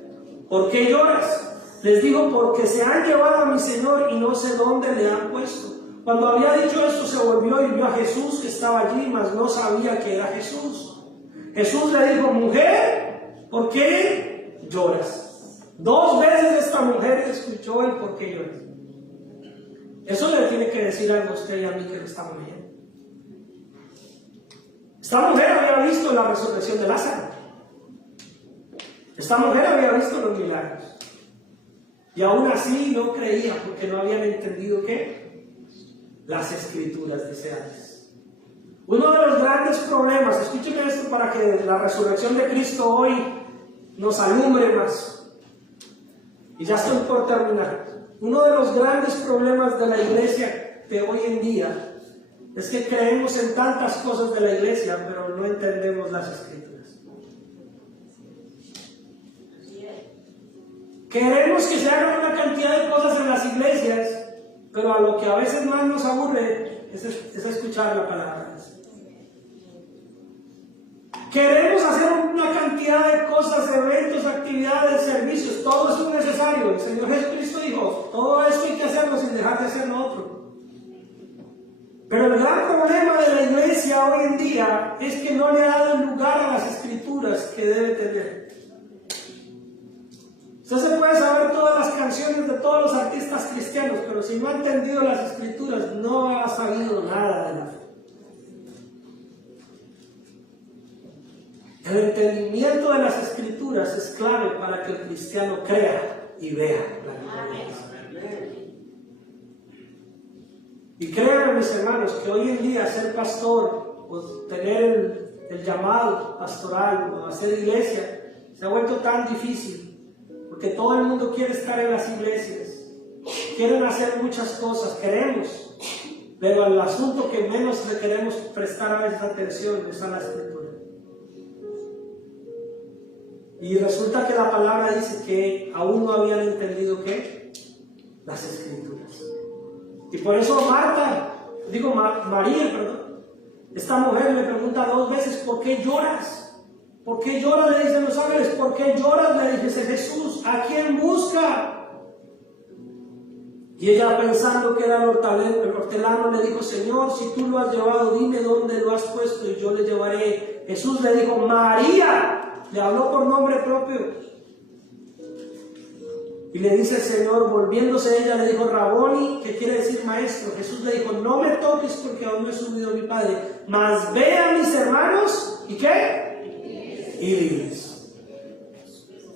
¿por qué lloras? Les dijo, porque se han llevado a mi Señor y no sé dónde le han puesto. Cuando había dicho esto, se volvió y vio a Jesús que estaba allí, mas no sabía que era Jesús. Jesús le dijo, mujer, ¿por qué lloras? 2 veces esta mujer escuchó el por qué lloras. Eso le tiene que decir algo a usted y a mí que lo estamos leyendo. Esta mujer había visto la resurrección de Lázaro. Esta mujer había visto los milagros. Y aún así no creía porque no habían entendido ¿qué? Las Escrituras, dice antes. Uno de los grandes problemas, escúcheme esto para que la resurrección de Cristo hoy nos alumbre más. Y ya estoy por terminar. Uno de los grandes problemas de la iglesia de hoy en día es que creemos en tantas cosas de la iglesia, pero no entendemos las Escrituras. Queremos que se hagan una cantidad de cosas en las iglesias, pero a lo que a veces más nos aburre es escuchar la palabra. Queremos hacer una cantidad de cosas, eventos, actividades, servicios, todo eso es necesario. El Señor Jesucristo dijo, todo eso hay que hacerlo sin dejar de hacer lo otro. Pero el gran problema de la iglesia hoy en día es que no le ha dado el lugar a las Escrituras que debe tener. Usted se puede saber todas las canciones de todos los artistas cristianos, pero si no ha entendido las Escrituras, no ha sabido nada de la fe. El entendimiento de las Escrituras es clave para que el cristiano crea y vea la gloria de Dios. Y créanme, mis hermanos, que hoy en día ser pastor o tener el llamado pastoral o hacer iglesia se ha vuelto tan difícil porque todo el mundo quiere estar en las iglesias, quieren hacer muchas cosas, queremos, pero el asunto que menos le queremos prestar a veces atención es a la Escritura. Y resulta que la palabra dice que aún no habían entendido ¿qué? Las Escrituras. Y por eso María, esta mujer le pregunta 2 veces, ¿por qué lloras? ¿Por qué lloras? Le dicen los ángeles, ¿por qué lloras? Le dice Jesús, ¿a quién busca? Y ella, pensando que era el hortelano, le dijo, Señor, si tú lo has llevado, dime dónde lo has puesto y yo le llevaré. Jesús le dijo, María. Le habló por nombre propio. Y le dice el Señor, volviéndose ella, le dijo, Raboni, que quiere decir maestro. Jesús le dijo, no me toques porque aún no he subido a mi Padre, mas ve a mis hermanos, ¿y qué? Y diles.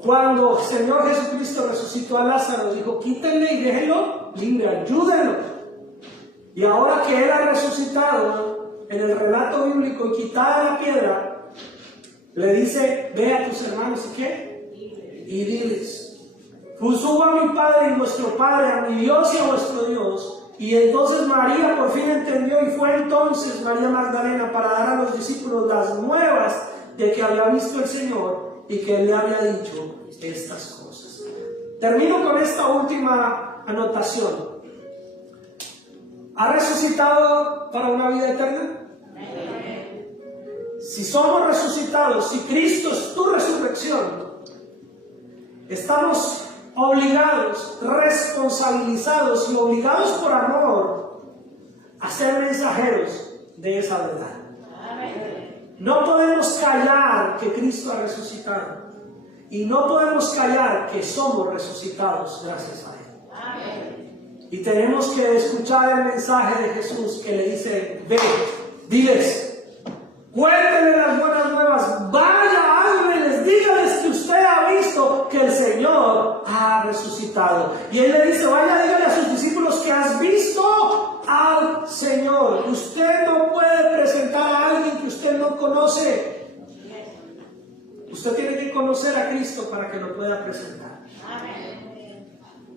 Cuando el Señor Jesucristo resucitó a Lázaro, dijo, quítenle y déjenlo libre, ayúdenlo. Y ahora que Él ha resucitado, en el relato bíblico, y quitada la piedra, le dice, ve a tus hermanos y ¿qué? Y diles, pues subo a mi Padre y vuestro Padre, a mi Dios y a vuestro Dios. Y entonces María por fin entendió y fue entonces María Magdalena para dar a los discípulos las nuevas de que había visto el Señor y que Él le había dicho estas cosas. Termino con esta última anotación. ¿Ha resucitado para una vida eterna? Si somos resucitados, si Cristo es tu resurrección, estamos obligados, responsabilizados y obligados por amor a ser mensajeros de esa verdad. No podemos callar que Cristo ha resucitado y no podemos callar que somos resucitados gracias a Él. Y tenemos que escuchar el mensaje de Jesús que le dice, ve, diles, cuéntenle las buenas nuevas, vaya, háblenles, díganles que usted ha visto que el Señor ha resucitado. Y Él le dice, vaya, dígale a sus discípulos que has visto al Señor. Usted no puede presentar a alguien que usted no conoce. Usted tiene que conocer a Cristo para que lo pueda presentar.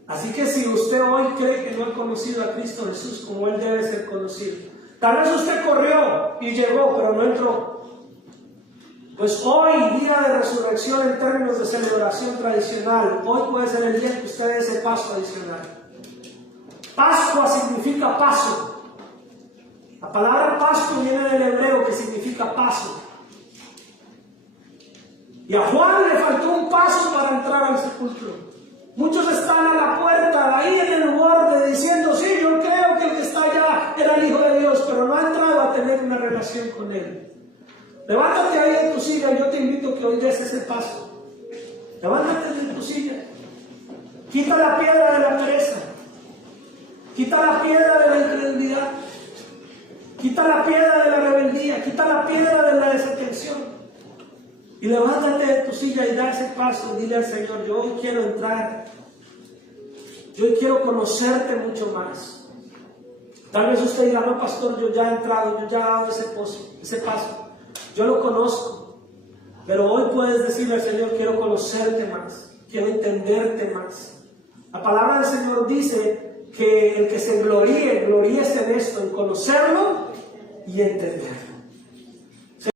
Así que si usted hoy cree que no ha conocido a Cristo Jesús como Él debe ser conocido, tal vez usted corrió y llegó, pero no entró. Pues hoy, día de resurrección en términos de celebración tradicional, hoy puede ser el día que usted dé ese paso adicional. Pascua significa paso. La palabra Pascua viene del hebreo que significa paso. Y a Juan le faltó un paso para entrar al sepulcro. Muchos están a la puerta, ahí en el borde, diciendo, sí, yo creo que el que está allá era el Hijo de Dios, pero no ha entrado a tener una relación con Él. Levántate ahí en tu silla, yo te invito a que hoy des ese paso. Levántate de tu silla. Quita la piedra de la pereza. Quita la piedra de la incredulidad. Quita la piedra de la rebeldía. Quita la piedra de la desatención. Y levántate de tu silla y da ese paso. Dile al Señor, yo hoy quiero entrar. Yo hoy quiero conocerte mucho más. Tal vez usted diga, no, pastor, yo ya he entrado, yo ya he dado ese paso. Yo lo conozco. Pero hoy puedes decirle al Señor, quiero conocerte más. Quiero entenderte más. La palabra del Señor dice que el que se gloríe, gloríese en esto, en conocerlo y entenderlo.